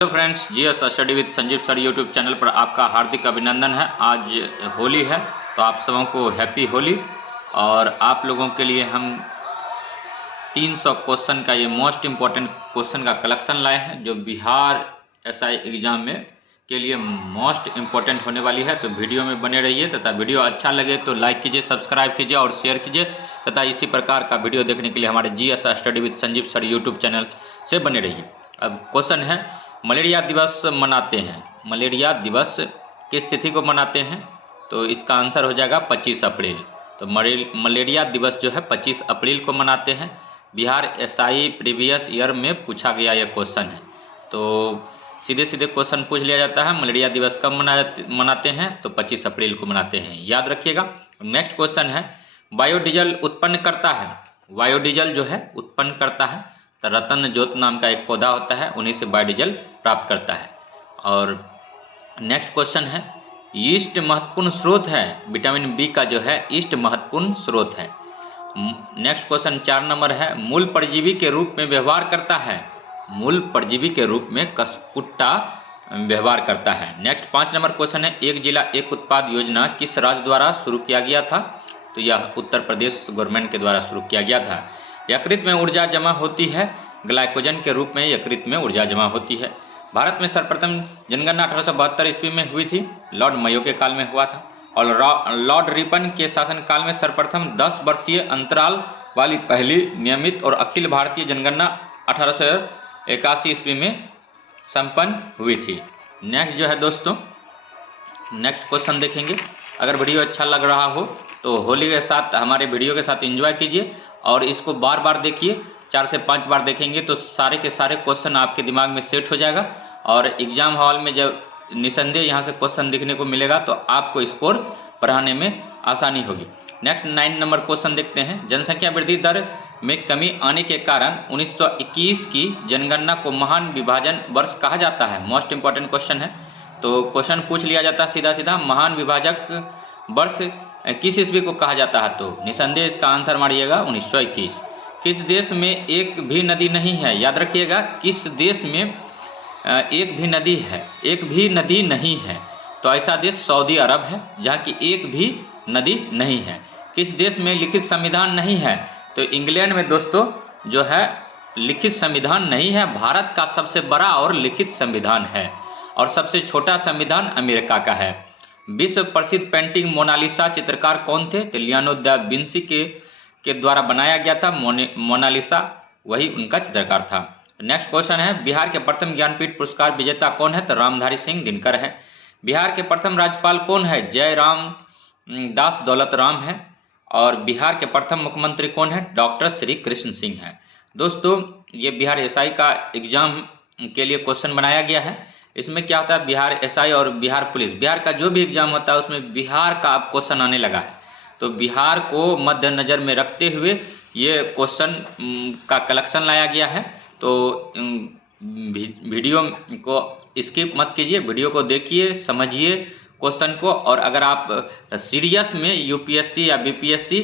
Hello friends, GS study with Sanjeev sir YouTube channel पर आपका हार्दिक अभिनंदन है। आज होली है तो आप सबों को हैप्पी होली। और आप लोगों के लिए हम 300 क्वेश्चन का ये मोस्ट इम्पॉर्टेंट क्वेश्चन का कलेक्शन लाए हैं जो बिहार एसआई एग्जाम में के लिए मोस्ट इम्पॉर्टेंट होने वाली है। तो वीडियो में बने रहिए तथा वीडियो अच्छा लगे तो लाइक कीजिए, सब्सक्राइब कीजिए और शेयर कीजिए तथा इसी प्रकार का वीडियो देखने के लिए हमारे GS study with Sanjeev sir YouTube channel से बने रहिए। अब क्वेश्चन है, मलेरिया दिवस मनाते हैं, मलेरिया दिवस किस तिथि को मनाते हैं? तो इसका आंसर हो जाएगा 25 अप्रैल। तो मलेरिया दिवस जो है 25 अप्रैल को मनाते हैं। बिहार एसआई प्रीवियस ईयर में पूछा गया यह क्वेश्चन है। तो सीधे सीधे क्वेश्चन पूछ लिया जाता है, मलेरिया दिवस कब मनाते हैं? तो 25 अप्रैल को मनाते हैं, याद रखिएगा। नेक्स्ट क्वेश्चन है, बायोडीजल उत्पन्न करता है, बायोडीजल जो है उत्पन्न करता है तो रतन ज्योत नाम का एक पौधा होता है, उन्हीं से बायोडीजल प्राप्त करता है। और नेक्स्ट क्वेश्चन है, यीस्ट महत्वपूर्ण स्रोत है, विटामिन बी का जो है यीस्ट महत्वपूर्ण स्रोत है। नेक्स्ट क्वेश्चन 4 नंबर है, मूल परजीवी के रूप में व्यवहार करता है, मूल परजीवी के रूप में कुकुट्टा व्यवहार करता है। नेक्स्ट 5 नंबर क्वेश्चन है, एक जिला एक उत्पाद योजना किस राज्य द्वारा शुरू किया गया था? तो यह उत्तर प्रदेश गवर्नमेंट के द्वारा शुरू किया गया था। यकृत में ऊर्जा जमा होती है, ग्लाइकोजन के रूप में यकृत में ऊर्जा जमा होती है। भारत में सर्वप्रथम जनगणना 1872 ईस्वी में हुई थी, लॉर्ड मयो के काल में हुआ था। और लॉर्ड रिपन के शासनकाल में सर्वप्रथम 10 वर्षीय अंतराल वाली पहली नियमित और अखिल भारतीय जनगणना 1881 ईस्वी में संपन्न हुई थी। नेक्स्ट जो है दोस्तों, नेक्स्ट क्वेश्चन देखेंगे। अगर वीडियो अच्छा लग रहा हो तो होली के साथ हमारे वीडियो के साथ एंजॉय कीजिए और इसको बार बार देखिए, 4 से 5 बार देखेंगे तो सारे के सारे क्वेश्चन आपके दिमाग में सेट हो जाएगा। और एग्जाम हॉल में जब निसंदेह यहाँ से क्वेश्चन देखने को मिलेगा तो आपको स्कोर बढ़ाने में आसानी होगी। नेक्स्ट 9 नंबर क्वेश्चन देखते हैं, जनसंख्या वृद्धि दर में कमी आने के कारण 1921 की जनगणना को महान विभाजन वर्ष कहा जाता है। मोस्ट इंपॉर्टेंट क्वेश्चन है। तो क्वेश्चन पूछ लिया जाता है सीधा सीधा, महान विभाजक वर्ष किस ईस्वी को कहा जाता है? तो निसंदेह इसका आंसर मारिएगा 1921। किस देश में एक भी नदी नहीं है? याद रखिएगा, किस देश में एक भी नदी है, एक भी नदी नहीं है? तो ऐसा देश सऊदी अरब है जहाँ की एक भी नदी नहीं है। किस देश में लिखित संविधान नहीं है? तो इंग्लैंड में दोस्तों जो है लिखित संविधान नहीं है। भारत का सबसे बड़ा और लिखित संविधान है और सबसे छोटा संविधान अमेरिका का है। विश्व प्रसिद्ध पेंटिंग मोनालिसा चित्रकार कौन थे? तो लियोनार्डो दा विंसी के द्वारा बनाया गया था मोनालिसा, वही उनका चित्रकार था। नेक्स्ट क्वेश्चन है, बिहार के प्रथम ज्ञानपीठ पुरस्कार विजेता कौन है? तो रामधारी सिंह दिनकर है। बिहार के प्रथम राज्यपाल कौन है? जयराम दास दौलत राम है। और बिहार के प्रथम मुख्यमंत्री कौन है? डॉक्टर श्री कृष्ण सिंह है। दोस्तों ये बिहार एसआई का एग्जाम के लिए क्वेश्चन बनाया गया है। इसमें क्या होता है, बिहार एसआई और बिहार पुलिस, बिहार का जो भी एग्जाम होता है उसमें बिहार का अब क्वेश्चन आने लगा है। तो बिहार को मद्देनजर में रखते हुए ये क्वेश्चन का कलेक्शन लाया गया है। तो वीडियो को स्किप मत कीजिए, वीडियो को देखिए, समझिए क्वेश्चन को। और अगर आप सीरियस में यूपीएससी या बीपीएससी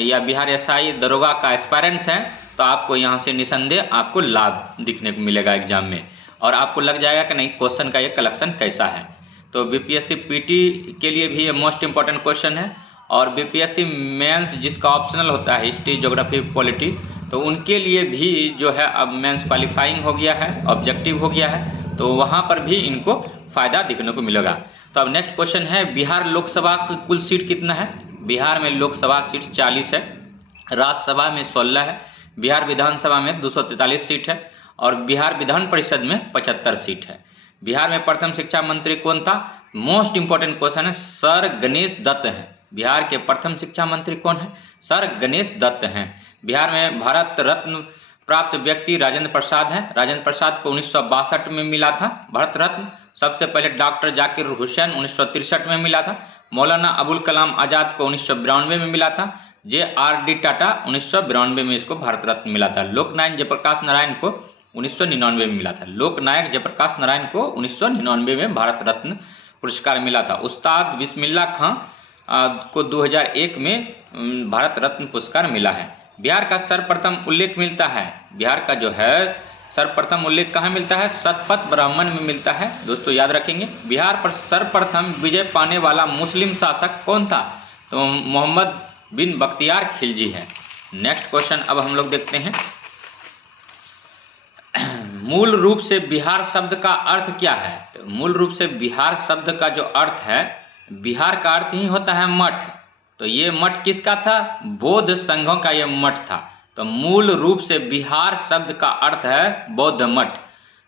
या बिहार एसआई दरोगा का एस्पायरेंट्स हैं तो आपको यहाँ से निसंदेह आपको लाभ दिखने को मिलेगा एग्जाम में और आपको लग जाएगा कि नहीं क्वेश्चन का ये कलेक्शन कैसा है। तो बीपीएससी पीटी के लिए भी ये मोस्ट इंपॉर्टेंट क्वेश्चन है और बीपीएससी मेंस जिसका ऑप्शनल होता है हिस्ट्री, ज्योग्राफी, पॉलिटी, तो उनके लिए भी जो है अब मेंस क्वालिफाइंग हो गया है, ऑब्जेक्टिव हो गया है, तो वहाँ पर भी इनको फ़ायदा दिखने को मिलेगा। तो अब नेक्स्ट क्वेश्चन है, बिहार लोकसभा की कुल सीट कितना है? बिहार में लोकसभा सीट 40 है, राज्यसभा में 16 है, बिहार विधानसभा में 243 सीट है और बिहार विधान परिषद में 75 सीट है। बिहार में प्रथम शिक्षा मंत्री कौन था? मोस्ट इंपॉर्टेंट क्वेश्चन है, सर गणेश दत्त हैं। बिहार के प्रथम शिक्षा मंत्री कौन है? सर गणेश दत्त हैं। बिहार में भारत रत्न प्राप्त व्यक्ति राजेंद्र प्रसाद हैं। राजेंद्र प्रसाद को 1962 में मिला था भारत रत्न। सबसे पहले डॉक्टर जाकिर हुसैन 1963 में मिला था। मौलाना अबुल कलाम आज़ाद को 1992 में मिला था। JRD टाटा 1992 में इसको भारत रत्न मिला था। लोकनायक जयप्रकाश नारायण को 1999 में मिला था। लोकनायक जयप्रकाश नारायण को 1999 में भारत रत्न पुरस्कार मिला था। उस्ताद बिस्मिल्लाह खां को 2001 में भारत रत्न पुरस्कार मिला है। बिहार का सर्वप्रथम उल्लेख मिलता है, बिहार का जो है सर्वप्रथम उल्लेख कहाँ मिलता है? शतपथ ब्राह्मण में मिलता है। दोस्तों याद रखेंगे। बिहार पर सर्वप्रथम विजय पाने वाला मुस्लिम शासक कौन था? तो मोहम्मद बिन बख्तियार खिलजी है। नेक्स्ट क्वेश्चन अब हम लोग देखते हैं। मूल रूप से बिहार शब्द का अर्थ क्या है? तो मूल रूप से बिहार शब्द का जो अर्थ है, बिहार का अर्थ ही होता है मठ। तो ये मठ किसका था? बौद्ध संघों का ये मठ था। तो मूल रूप से बिहार शब्द का अर्थ है बौद्ध मठ।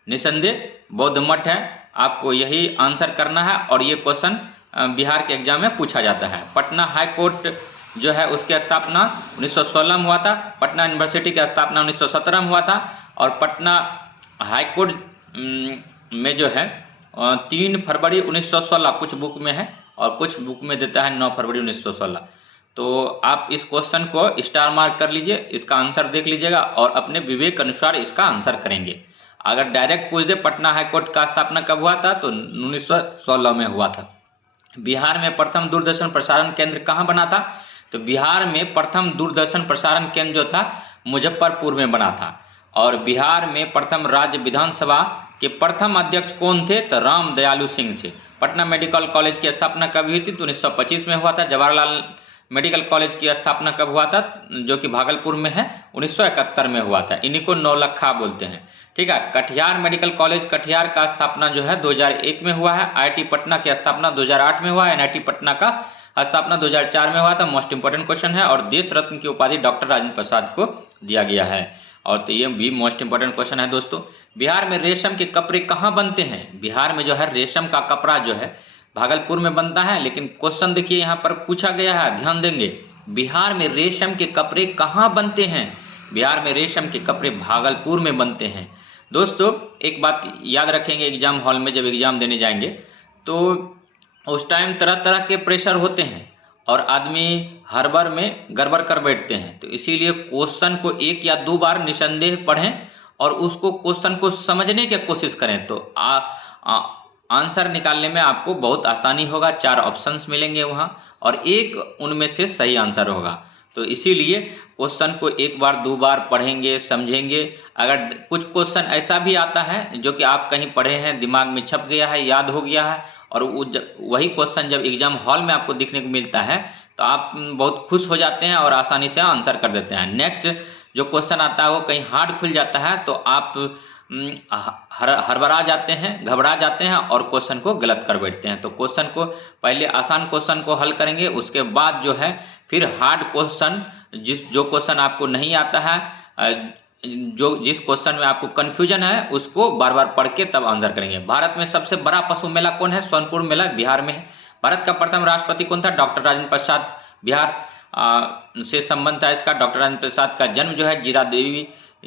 निसंदेह बौद्ध मठ है। आपको यही आंसर करना है और ये क्वेश्चन बिहार के एग्जाम में पूछा जाता है। पटना हाई कोर्ट जो है उसकी स्थापना 1916 में हुआ था। पटना यूनिवर्सिटी की स्थापना 1917 में हुआ था। और पटना हाई कोर्ट में जो है 3 फरवरी 1916 कुछ बुक में है और कुछ बुक में देता है 9 फरवरी 1916। तो आप इस क्वेश्चन को स्टार मार्क कर लीजिए, इसका आंसर देख लीजिएगा और अपने विवेक अनुसार इसका आंसर करेंगे। अगर डायरेक्ट पूछ दे पटना हाई कोर्ट का स्थापना कब हुआ था, तो 1916 में हुआ था। बिहार में प्रथम दूरदर्शन प्रसारण केंद्र कहाँ बना था? तो बिहार में प्रथम दूरदर्शन प्रसारण केंद्र जो था मुजफ्फरपुर में बना था। और बिहार में प्रथम राज्य विधानसभा के प्रथम अध्यक्ष कौन थे? तो राम दयालु सिंह थे। पटना मेडिकल कॉलेज की स्थापना कब हुई थी? तो 1925 में हुआ था। जवाहरलाल मेडिकल कॉलेज की स्थापना कब हुआ था? जो कि भागलपुर में है, 1971 में हुआ था। इन्हीं को नौलखा बोलते हैं। ठीक है। कटिहार मेडिकल कॉलेज कटिहार का स्थापना जो है 2001 में हुआ है। IIT पटना की स्थापना 2008 में हुआ है। NIT पटना का स्थापना 2004 में हुआ था। मोस्ट इंपोर्टेंट क्वेश्चन है। और देश रत्न की उपाधि डॉक्टर राजेंद्र प्रसाद को दिया गया है। और तो ये भी मोस्ट इंपोर्टेंट क्वेश्चन है दोस्तों। बिहार में रेशम के कपड़े कहाँ बनते हैं? बिहार में जो है रेशम का कपड़ा जो है भागलपुर में बनता है। लेकिन क्वेश्चन देखिए यहाँ पर पूछा गया है, ध्यान देंगे। बिहार में रेशम के कपड़े कहाँ बनते हैं? बिहार में रेशम के कपड़े भागलपुर में बनते हैं। दोस्तों एक बात याद रखेंगे, एग्जाम हॉल में जब एग्जाम देने जाएंगे तो उस टाइम तरह तरह के प्रेशर होते हैं और आदमी हड़बड़ में गड़बड़ कर बैठते हैं। तो इसीलिए क्वेश्चन को 1 या 2 बार निसंदेह पढ़ें और उसको क्वेश्चन को समझने की कोशिश करें तो आंसर निकालने में आपको बहुत आसानी होगा। 4 ऑप्शंस मिलेंगे वहाँ और एक उनमें से सही आंसर होगा। तो इसीलिए क्वेश्चन को 1 बार 2 बार पढ़ेंगे, समझेंगे। अगर कुछ क्वेश्चन ऐसा भी आता है जो कि आप कहीं पढ़े हैं, दिमाग में छप गया है, याद हो गया है और वही क्वेश्चन जब एग्जाम हॉल में आपको दिखने को मिलता है तो आप बहुत खुश हो जाते हैं और आसानी से आंसर कर देते हैं। नेक्स्ट जो क्वेश्चन आता है वो कहीं हार्ड खुल जाता है तो आप हड़बड़ा जाते हैं, घबरा जाते हैं और क्वेश्चन को गलत कर बैठते हैं। तो क्वेश्चन को पहले आसान क्वेश्चन को हल करेंगे, उसके बाद जो है फिर हार्ड क्वेश्चन जो क्वेश्चन आपको नहीं आता है, जिस क्वेश्चन में आपको कन्फ्यूजन है उसको बार बार पढ़ के तब आंसर करेंगे। भारत में सबसे बड़ा पशु मेला कौन है? सोनपुर मेला बिहार में है। भारत का प्रथम राष्ट्रपति कौन था? डॉक्टर राजेंद्र प्रसाद। बिहार से संबंध था इसका। डॉक्टर राजेंद्र प्रसाद का जन्म जो है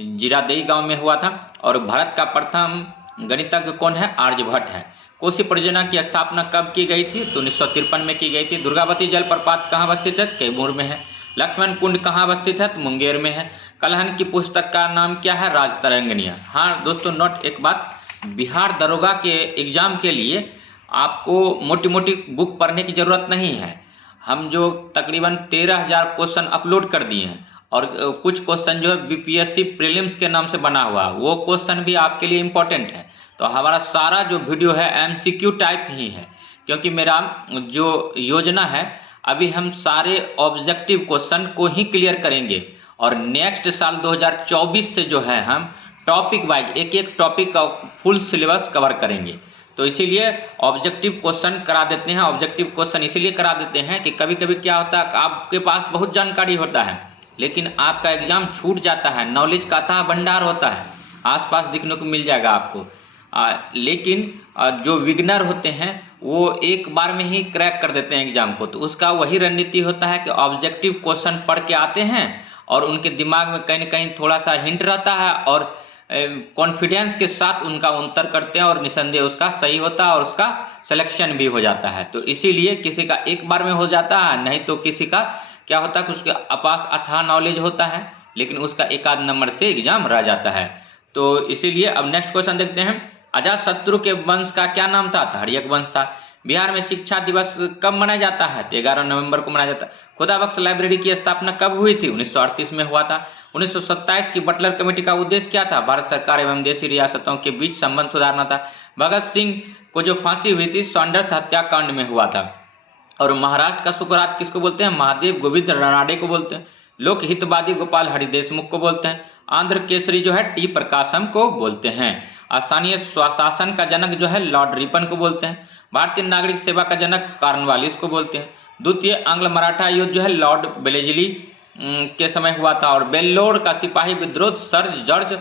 जीरादेई गांव में हुआ था। और भारत का प्रथम गणितज्ञ कौन है? आर्यभट्ट है। कोसी परियोजना की स्थापना कब की गई थी? तो 1953 में की गई थी। दुर्गावती जलप्रपात कहाँ अवस्थित है? कैमूर में है। लक्ष्मण कुंड कहाँ अवस्थित है? तो मुंगेर में है। कलहन की पुस्तक का नाम क्या है? राजतरंगिणियाँ। हाँ दोस्तों नोट एक बात, बिहार दरोगा के एग्जाम के लिए आपको मोटी मोटी बुक पढ़ने की ज़रूरत नहीं है। हम जो तकरीबन 13,000 क्वेश्चन अपलोड कर दिए हैं और कुछ क्वेश्चन जो है BPSC प्रीलिम्स के नाम से बना हुआ, वो क्वेश्चन भी आपके लिए इम्पोर्टेंट है। तो हमारा सारा जो वीडियो है MCQ टाइप ही है, क्योंकि मेरा जो योजना है अभी हम सारे ऑब्जेक्टिव क्वेश्चन को ही क्लियर करेंगे और नेक्स्ट साल 2024 से जो है हम टॉपिक वाइज एक एक टॉपिक का फुल सिलेबस कवर करेंगे। तो इसीलिए ऑब्जेक्टिव क्वेश्चन करा देते हैं। ऑब्जेक्टिव क्वेश्चन इसीलिए करा देते हैं कि कभी कभी क्या होता है, आपके पास बहुत जानकारी होता है लेकिन आपका एग्जाम छूट जाता है। नॉलेज का अथाह भंडार होता है, आसपास दिखने को मिल जाएगा आपको, लेकिन जो बिगिनर होते हैं वो एक बार में ही क्रैक कर देते हैं एग्जाम को। तो उसका वही रणनीति होता है कि ऑब्जेक्टिव क्वेश्चन पढ़ के आते हैं और उनके दिमाग में कहीं ना कहीं थोड़ा सा हिंट रहता है और कॉन्फिडेंस के साथ उनका उत्तर करते हैं और निसंदेह उसका सही होता है और उसका सिलेक्शन भी हो जाता है। तो इसीलिए किसी का एक बार में हो जाता है, नहीं तो किसी का क्या होता है कि उसके पास अथाह नॉलेज होता है लेकिन उसका 1 आध नंबर से एग्जाम रह जाता है। तो इसीलिए अब नेक्स्ट क्वेश्चन देखते हैं। अजातशत्रु के वंश का क्या नाम था? हर्यक वंश था। बिहार में शिक्षा दिवस कब मनाया जाता है? तो 11 नवंबर को मनाया जाता है। खुदाबख्श लाइब्रेरी की स्थापना कब हुई थी? 1938 में हुआ था। 1927 की बटलर कमेटी का उद्देश्य क्या था? भारत सरकार एवं देशी रियासतों के बीच संबंध सुधारना था। भगत सिंह को जो फांसी हुई थी सॉन्डर्स हत्याकांड में हुआ था। और महाराष्ट्र का सुकरात किसको बोलते हैं? महादेव गोविंद रानाडे को बोलते हैं। लोक हितवादी गोपाल हरि देशमुख को बोलते हैं। आंध्र केसरी जो है टी प्रकाशम को बोलते हैं। स्थानीय स्वशासन का जनक जो है लॉर्ड रिपन को बोलते हैं। भारतीय नागरिक सेवा का जनक कॉर्नवालिस को बोलते हैं। द्वितीय आंग्ल मराठा युद्ध जो है लॉर्ड वेलेस्ली के समय हुआ था। और वेल्लोर का सिपाही विद्रोह सर जॉर्ज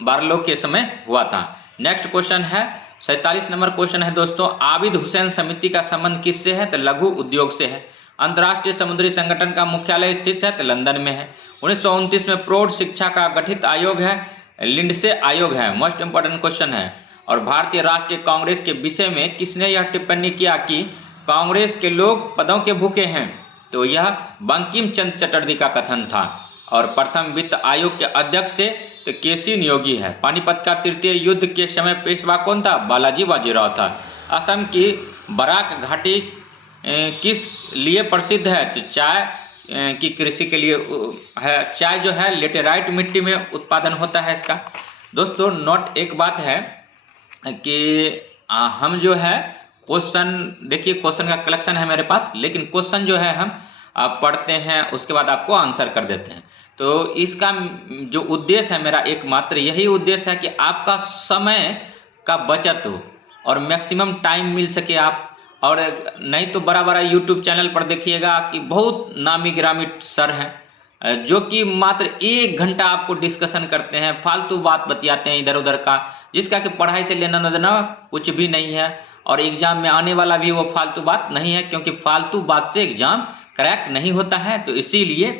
बार्लो के समय हुआ था। नेक्स्ट क्वेश्चन है 47 नंबर क्वेश्चन है दोस्तों, आबिद हुसैन समिति का संबंध किससे है? तो लघु उद्योग से है। अंतर्राष्ट्रीय समुद्री संगठन का मुख्यालय स्थित है तो लंदन में है। 1929 में प्रौढ़ शिक्षा का गठित आयोग है, लिंडसे आयोग है। मोस्ट इंपोर्टेंट क्वेश्चन है। और भारतीय राष्ट्रीय कांग्रेस के विषय में किसने यह टिप्पणी किया कि कांग्रेस के लोग पदों के भूखे हैं? तो यह बंकिम चंद्र चटर्जी का कथन था। और प्रथम वित्त आयोग के अध्यक्ष थे तो केसी नियोगी है। पानीपत का तृतीय युद्ध के समय पेशवा कौन था? बालाजी बाजीराव था। असम की बराक घाटी किस लिए प्रसिद्ध है? तो चाय की कृषि के लिए है। चाय जो है लेटेराइट मिट्टी में उत्पादन होता है इसका। दोस्तों नोट एक बात है कि हम जो है क्वेश्चन, देखिए क्वेश्चन का कलेक्शन है मेरे पास, लेकिन क्वेश्चन जो है हम पढ़ते हैं उसके बाद आपको आंसर कर देते हैं। तो इसका जो उद्देश्य है मेरा एकमात्र यही उद्देश्य है कि आपका समय का बचत हो और मैक्सिमम टाइम मिल सके आप। और नहीं तो बड़ा बड़ा यूट्यूब चैनल पर देखिएगा कि बहुत नामी गिरामी सर हैं जो कि मात्र 1 घंटा आपको डिस्कशन करते हैं, फालतू बात बतियाते हैं इधर उधर का, जिसका कि पढ़ाई से लेना देना कुछ भी नहीं है और एग्जाम में आने वाला भी वो फालतू बात नहीं है, क्योंकि फालतू बात से एग्जाम क्रैक नहीं होता है। तो इसीलिए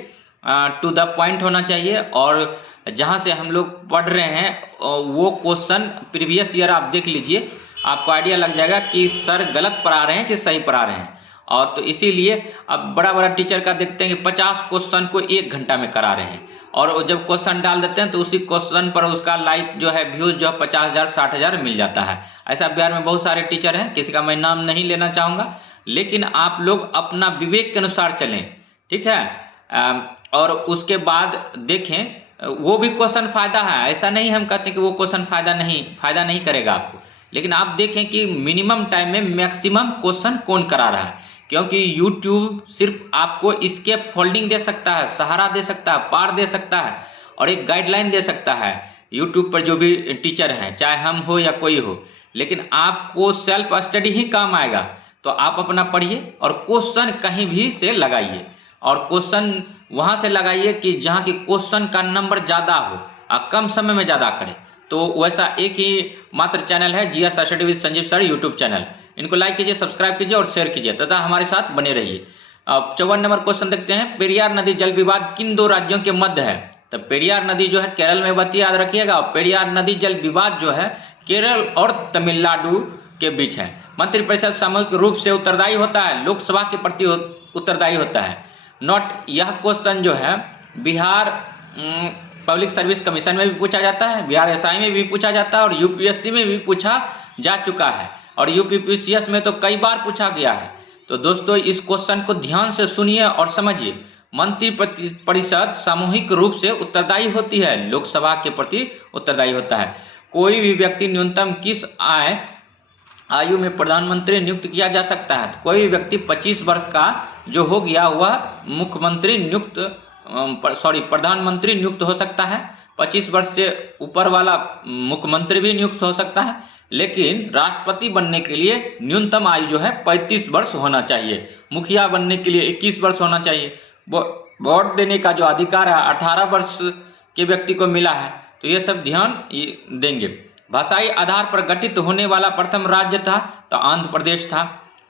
टू द पॉइंट होना चाहिए। और जहाँ से हम लोग पढ़ रहे हैं वो क्वेश्चन प्रीवियस ईयर आप देख लीजिए, आपको आइडिया लग जाएगा कि सर गलत पढ़ा रहे हैं कि सही पढ़ा रहे हैं। और तो इसीलिए अब बड़ा बड़ा टीचर का देखते हैं कि 50 क्वेश्चन को 1 घंटा में करा रहे हैं और जब क्वेश्चन डाल देते हैं तो उसी क्वेश्चन पर उसका लाइक जो है व्यूज जो 50,000 60,000 मिल जाता है। ऐसा बिहार में बहुत सारे टीचर हैं, किसी का मैं नाम नहीं लेना चाहूँगा, लेकिन आप लोग अपना विवेक के अनुसार चलें, ठीक है। और उसके बाद देखें वो भी क्वेश्चन फायदा है, ऐसा नहीं हम कहते कि वो क्वेश्चन फायदा नहीं करेगा आपको, लेकिन आप देखें कि मिनिमम टाइम में मैक्सिमम क्वेश्चन कौन करा रहा है। क्योंकि YouTube सिर्फ आपको इसके फोल्डिंग दे सकता है, सहारा दे सकता है, पार दे सकता है और एक गाइडलाइन दे सकता है। YouTube पर जो भी टीचर हैं, चाहे हम हो या कोई हो, लेकिन आपको सेल्फ स्टडी ही काम आएगा। तो आप अपना पढ़िए और क्वेश्चन कहीं भी से लगाइए और क्वेश्चन वहाँ से लगाइए कि जहाँ की क्वेश्चन का नंबर ज़्यादा हो और कम समय में ज़्यादा करे। तो वैसा एक ही मात्र चैनल है GS study with Sanjeev sir YouTube channel. इनको लाइक कीजिए, सब्सक्राइब कीजिए और शेयर कीजिए तथा हमारे साथ बने रहिए। अब 54 नंबर क्वेश्चन देखते हैं, पेरियार नदी जल विवाद किन 2 राज्यों के मध्य है? तो पेरियार नदी जो है केरल में बहती है, याद रखिएगा। पेरियार नदी जल विवाद जो है केरल और तमिलनाडु के बीच है। मंत्रिपरिषद सामूहिक रूप से उत्तरदायी होता है, लोकसभा के प्रति उत्तरदायी होता है। नोट, यह क्वेश्चन जो है बिहार पब्लिक सर्विस कमीशन में भी पूछा जाता है, बिहार SI में भी पूछा जाता है और UPSC में भी पूछा जा चुका है और UPPCS में तो कई बार पूछा गया है। तो दोस्तों इस क्वेश्चन को ध्यान से सुनिए और समझिए। मंत्रिपरिषद सामूहिक रूप से उत्तरदायी होती है, लोकसभा के प्रति उत्तरदायी होता है। कोई भी व्यक्ति न्यूनतम किस आयु में प्रधानमंत्री नियुक्त किया जा सकता है? तो कोई भी व्यक्ति 25 वर्ष का जो हो गया वह प्रधानमंत्री नियुक्त हो सकता है। 25 वर्ष से ऊपर वाला मुख्यमंत्री भी नियुक्त हो सकता है, लेकिन राष्ट्रपति बनने के लिए न्यूनतम आयु जो है 35 वर्ष होना चाहिए। मुखिया बनने के लिए 21 वर्ष होना चाहिए। वोट देने का जो अधिकार है 18 वर्ष के व्यक्ति को मिला है। तो ये सब ध्यान देंगे। भाषाई आधार पर गठित होने वाला प्रथम राज्य था तो आंध्र प्रदेश था।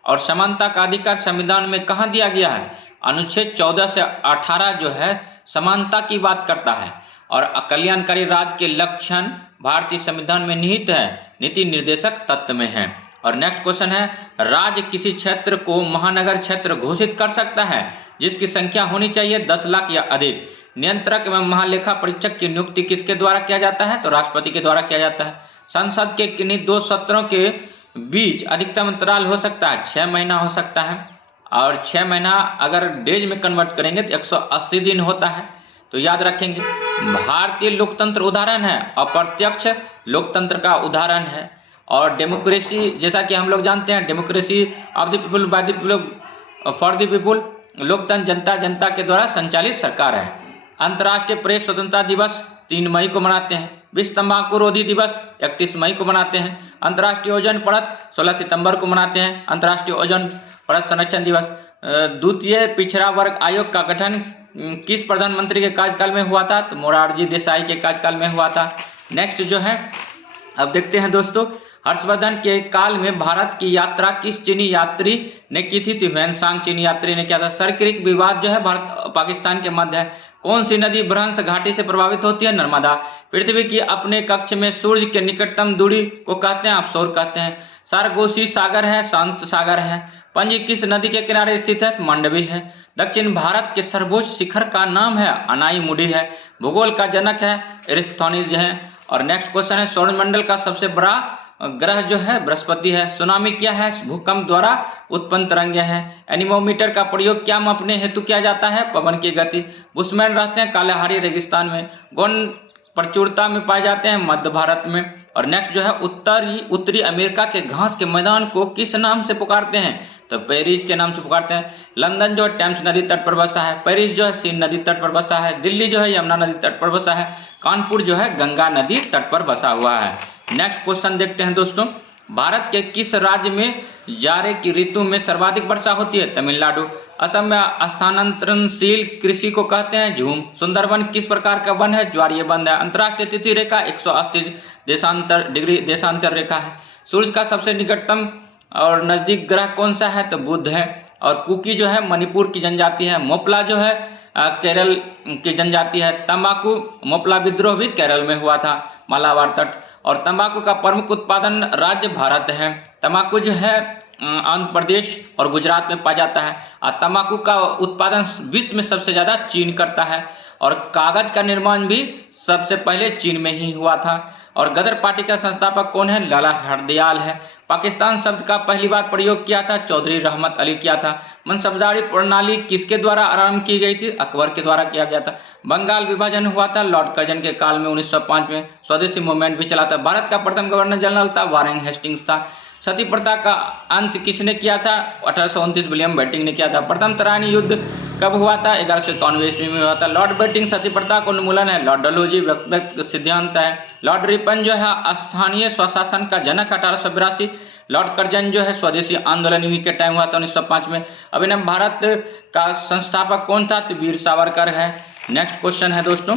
और समानता का अधिकार संविधान में कहाँ दिया गया है? अनुच्छेद 14 से 18 जो है समानता की बात करता है। और कल्याणकारी राज्य के लक्षण भारतीय संविधान में निहित है, नीति निर्देशक तत्व में है। और नेक्स्ट क्वेश्चन है, राज्य किसी क्षेत्र को महानगर क्षेत्र घोषित कर सकता है जिसकी संख्या होनी चाहिए 10 लाख या अधिक। नियंत्रक एवं महालेखा परीक्षक की नियुक्ति किसके द्वारा किया जाता है? तो राष्ट्रपति के द्वारा किया जाता है। संसद के किन्हीं 2 सत्रों के बीच अधिकतम अंतराल हो सकता है 6 महीना हो सकता है, और 6 महीना अगर डेज में कन्वर्ट करेंगे तो 180 दिन होता है। तो याद रखेंगे, भारतीय लोकतंत्र उदाहरण है, अप्रत्यक्ष लोकतंत्र का उदाहरण है। और डेमोक्रेसी, जैसा कि हम लोग जानते हैं, democracy of the people by the people for the people, लोकतंत्र जनता जनता के द्वारा संचालित सरकार है। अंतर्राष्ट्रीय प्रेस स्वतंत्रता दिवस 3 मई को मनाते हैं। विश्व तंबाकू रोधी दिवस 31 मई को मनाते हैं। अंतर्राष्ट्रीय ओजोन परत 16 सितंबर को मनाते हैं। अंतर्राष्ट्रीय ओजोन परत संरक्षण दिवस। द्वितीय पिछड़ा वर्ग आयोग का गठन किस प्रधानमंत्री के कार्यकाल में हुआ था? तो मोरारजी देसाई के कार्यकाल में हुआ था। नेक्स्ट जो है, अब देखते हैं दोस्तों, हर्षवर्धन के काल में भारत की यात्रा किस चीनी यात्री ने की थी? तो ह्वेनसांग चीनी यात्री ने किया था। सर्करिक विवाद जो है भारत पाकिस्तान के मध्य है। कौन सी नदी भ्रंश घाटी से प्रभावित होती है? नर्मदा। पृथ्वी की अपने कक्ष में सूर्य के निकटतम दूरी को कहते हैं अवसोर कहते हैं। सारगोशी सागर है, शांत सागर है। पंजी किस नदी के किनारे स्थित है? मांडवी है। दक्षिण भारत के सर्वोच्च शिखर का नाम है अनाईमुडी है। भूगोल का जनक है एरिस्थोनीज है। और नेक्स्ट क्वेश्चन है, सौरमंडल का सबसे बड़ा ग्रह जो है बृहस्पति है। सुनामी क्या है? भूकंप द्वारा उत्पन्न तरंगे हैं। एनीमोमीटर का प्रयोग क्या मापने हेतु किया जाता है? पवन की गति। बुशमैन रहते हैं कालाहारी रेगिस्तान में। गौण प्रचुरता में पाए जाते हैं मध्य भारत में। और नेक्स्ट जो है, उत्तरी अमेरिका के घास के मैदान को किस नाम से पुकारते हैं? तो पेरिस के नाम से पुकारते हैं। लंदन जो है टेम्स नदी तट पर बसा है। पेरिस जो है सीन नदी तट पर बसा है। दिल्ली जो है यमुना नदी तट पर बसा है। कानपुर जो है गंगा नदी तट पर बसा हुआ है। नेक्स्ट क्वेश्चन देखते हैं दोस्तों, भारत के किस राज्य में जाड़े की ऋतु में सर्वाधिक वर्षा होती है? तमिलनाडु। असम में स्थानांतरणशील कृषि को कहते हैं झूम। सुंदरबन किस प्रकार का वन है? ज्वारीय वन है। अंतर्राष्ट्रीय तिथि रेखा 180 डिग्री देशांतर रेखा है। सूर्य का सबसे निकटतम और नजदीक ग्रह कौन सा है? तो बुध है। और कुकी जो है मणिपुर की जनजाति है। मोपला जो है केरल की जनजाति है। तंबाकू मोपला विद्रोह भी केरल में हुआ था, मालाबार तट। और तंबाकू का प्रमुख उत्पादन राज्य भारत है। तंबाकू जो है आंध्र प्रदेश और गुजरात में पाया जाता है। और तंबाकू का उत्पादन विश्व में सबसे ज़्यादा चीन करता है। और कागज का निर्माण भी सबसे पहले चीन में ही हुआ था। और गदर पार्टी का संस्थापक कौन है? लाला हरदयाल है। पाकिस्तान शब्द का पहली बार प्रयोग किया था चौधरी रहमत अली किया था। मनसबदारी प्रणाली किसके द्वारा आरंभ की गई थी? अकबर के द्वारा किया गया था। बंगाल विभाजन हुआ था लॉर्ड कर्जन के काल में 1905 में। स्वदेशी मूवमेंट भी चला था। भारत का प्रथम गवर्नर जनरल था वारेन हेस्टिंग्स था। सती प्रथा का अंत किसने किया था? 1829 विलियम बेटिंग ने किया था। प्रथम तराइनी युद्ध कब हुआ था? 1191 ईस्वी में हुआ था। लॉर्ड बेटिंग सती प्रथा का उन्मूलन है। लॉर्ड डलहौजी व्यक्तिगत सिद्धांत है। लॉर्ड रिपन जो है स्थानीय स्वशासन का जनक 1882। लॉर्ड कर्जन जो है स्वदेशी आंदोलन इन्हीं के टाइम हुआ था 1905 में। अभिनव भारत का संस्थापक कौन था? तो वीर सावरकर है। नेक्स्ट क्वेश्चन है दोस्तों,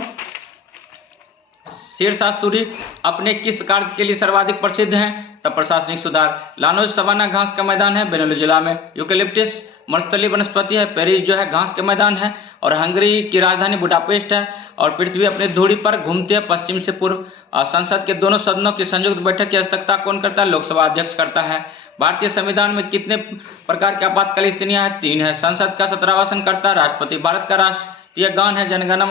शेरशाह सूरी अपने किस कार्य के लिए सर्वाधिक प्रसिद्ध हैं? तब प्रशासनिक सुधार। लानोज सवाना घास का मैदान है बेनेलू जिला में। यूकेलिप्टिस मरुस्थलीय वनस्पति है। पेरिस जो है घास के मैदान है। और हंगरी की राजधानी बुडापेस्ट है। और पृथ्वी अपनी धुरी पर घूमती है पश्चिम से पूर्व। संसद के दोनों सदनों की संयुक्त बैठक की अध्यक्षता कौन करता है? लोकसभा अध्यक्ष करता है। भारतीय संविधान में कितने प्रकार की आपातकालीन स्थितियां हैं? 3 है। संसद का 17वां करता है राष्ट्रपति। भारत का राष्ट्रीय गान है जनगण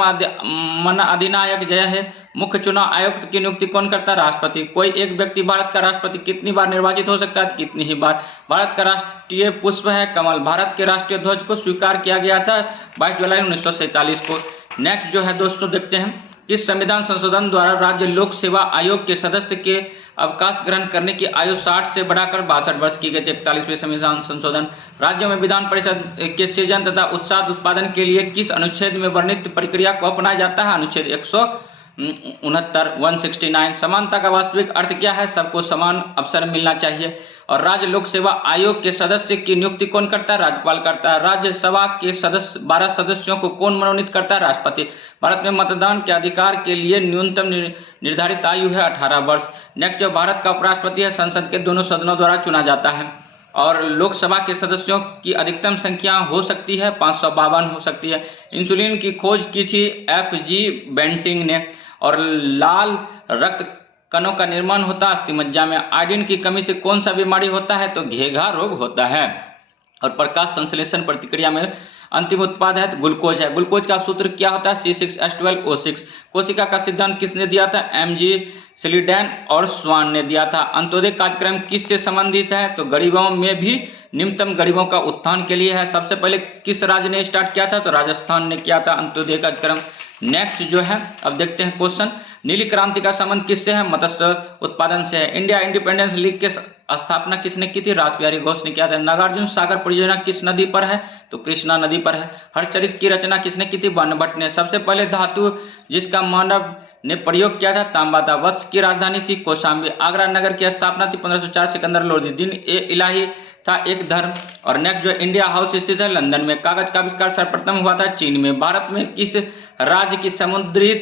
मन अधिनायक जय है। मुख्य चुनाव आयुक्त की नियुक्ति कौन करता है? राष्ट्रपति। कोई एक व्यक्ति भारत का राष्ट्रपति कितनी बार निर्वाचित हो सकता है? कितनी ही बार। भारत का राष्ट्रीय पुष्प है कमल। भारत के राष्ट्रीय ध्वज को स्वीकार किया गया था 22 जुलाई 1947 को। नेक्स्ट जो है दोस्तों देखते हैं, किस संविधान संशोधन द्वारा राज्य लोक सेवा आयोग के सदस्य के अवकाश ग्रहण करने की आयु 60 से बढ़ाकर 62 वर्ष की गई थी। 41वें संविधान संशोधन। राज्यों में विधान परिषद के सृजन तथा उत्पाद उत्पादन के लिए किस अनुच्छेद में वर्णित प्रक्रिया को अपनाया जाता है? अनुच्छेद 169। समानता का वास्तविक अर्थ क्या है? सबको समान अवसर मिलना चाहिए। और राज्य लोक सेवा आयोग के सदस्य की नियुक्ति कौन करता है? राज्यपाल करता है। राज्यसभा के सदस्य 12 सदस्यों को कौन मनोनीत करता है? राष्ट्रपति। भारत में मतदान के अधिकार के लिए न्यूनतम निर्धारित आयु है 18 वर्ष। नेक्स्ट जो भारत का उपराष्ट्रपति है संसद के दोनों सदनों द्वारा चुना जाता है। और लोकसभा के सदस्यों की अधिकतम संख्या हो सकती है 552 हो सकती है। इंसुलिन की खोज की थी FG बेंटिंग ने। और लाल रक्त कणों का निर्माण होता है अस्थिमज्जा में। आयोडीन की कमी से कौन सा बीमारी होता है? तो घेघा रोग होता है। और प्रकाश संश्लेषण प्रतिक्रिया में अंतिम उत्पाद है ग्लूकोज है। ग्लूकोज का सूत्र क्या होता है? C6H12O6। कोशिका का सिद्धांत किसने दिया था? MG स्लीडन और स्वान ने दिया था। अंत्योदय कार्यक्रम किससे संबंधित है? तो गरीबों में भी निम्नतम गरीबों का उत्थान के लिए है। सबसे पहले किस राज्य ने स्टार्ट किया था? तो राजस्थान ने किया था अंत्योदय कार्यक्रम। नेक्स्ट जो है अब देखते हैं क्वेश्चन, नीली क्रांति का संबंध किससे है? मत्स्य उत्पादन से है। इंडिया इंडिपेंडेंस लीग के स्थापना किसने की थी? रासबिहारी घोष ने किया था। नागार्जुन सागर परियोजना किस नदी पर है? तो कृष्णा नदी पर है। हरचरित की रचना किसने की थी? बाणभट्ट ने। सबसे पहले धातु जिसका मानव ने प्रयोग किया था? तांबा था। वत्स की राजधानी थी कौशाम्बी। आगरा नगर की स्थापना थी 1504 सिकंदर लोधी। दिन ए इलाही था एक धर्म। और नेक्स्ट जो इंडिया हाउस स्थित है लंदन में। कागज का आविष्कार सर्वप्रथम हुआ था चीन में। भारत में किस राज्य की समुद्री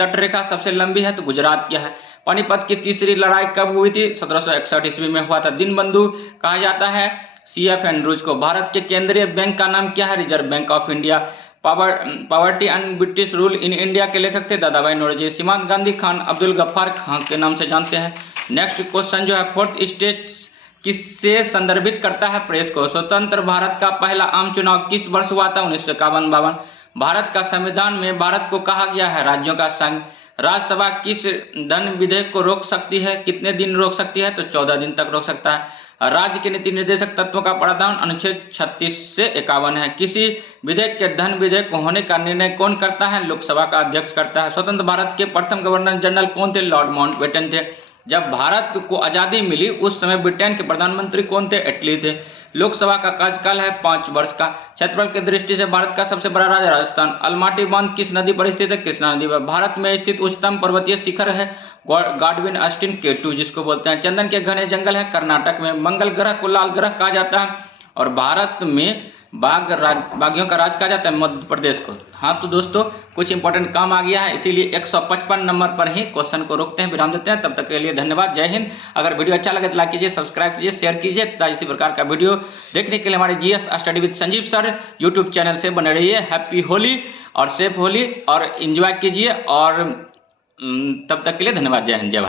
तटरेखा सबसे लंबी है? तो गुजरात की है। पानीपत की तीसरी लड़ाई कब हुई थी? 1761 ईस्वी में हुआ था। दीनबंधु कहा जाता है CF एंड्रूज को। भारत के केंद्रीय बैंक का नाम क्या है? Reserve bank of India. Poverty and British rule in India के लेखक थे दादाभाई नौरोजी। सीमांत गांधी खान अब्दुल गफ्फार खान के नाम से जानते हैं। नेक्स्ट क्वेश्चन जो है फोर्थ स्टेट किससे संदर्भित करता है? प्रेस को। स्वतंत्र भारत का पहला आम चुनाव किस वर्ष हुआ था? 1951-52। भारत का संविधान में भारत को कहा गया है राज्यों का संघ। राज्यसभा किस धन विधेयक को रोक सकती है? कितने दिन रोक सकती है? तो 14 दिन तक रोक सकता है। राज्य के नीति निर्देशक तत्वों का प्रावधान अनुच्छेद 36 से 51 है। किसी विधेयक के धन विधेयक होने का निर्णय कौन करता है? लोकसभा का अध्यक्ष करता है। स्वतंत्र भारत के प्रथम गवर्नर जनरल कौन थे? लॉर्ड माउंटबेटन थे। जब भारत को आजादी मिली उस समय ब्रिटेन के प्रधानमंत्री कौन थे? एटली थे। लोकसभा का कार्यकाल है 5 वर्ष का। क्षेत्रफल की दृष्टि से भारत का सबसे बड़ा राज्य राजस्थान। अलमाटी बांध किस नदी पर स्थित है? कृष्णा नदी पर। भारत में स्थित उच्चतम पर्वतीय शिखर है गाडविन अस्टिन K2 जिसको बोलते हैं। चंदन के घने जंगल है कर्नाटक में। मंगल ग्रह को लाल ग्रह कहा जाता है। और भारत में बागियों का राज कहा जाता है मध्य प्रदेश को। हाँ तो दोस्तों कुछ इंपॉर्टेंट काम आ गया है, इसीलिए 155 नंबर पर ही क्वेश्चन को रोकते हैं, विराम देते हैं। तब तक के लिए धन्यवाद। जय हिंद। अगर वीडियो अच्छा लगे तो लाइक कीजिए, सब्सक्राइब कीजिए, शेयर कीजिए तथा इसी प्रकार का वीडियो देखने के लिए हमारे GS study with Sanjeev sir YouTube channel से बने रहिए। हैप्पी होली और सेफ होली और एंजॉय कीजिए। और तब तक के लिए धन्यवाद। जय हिंद, जय भारत।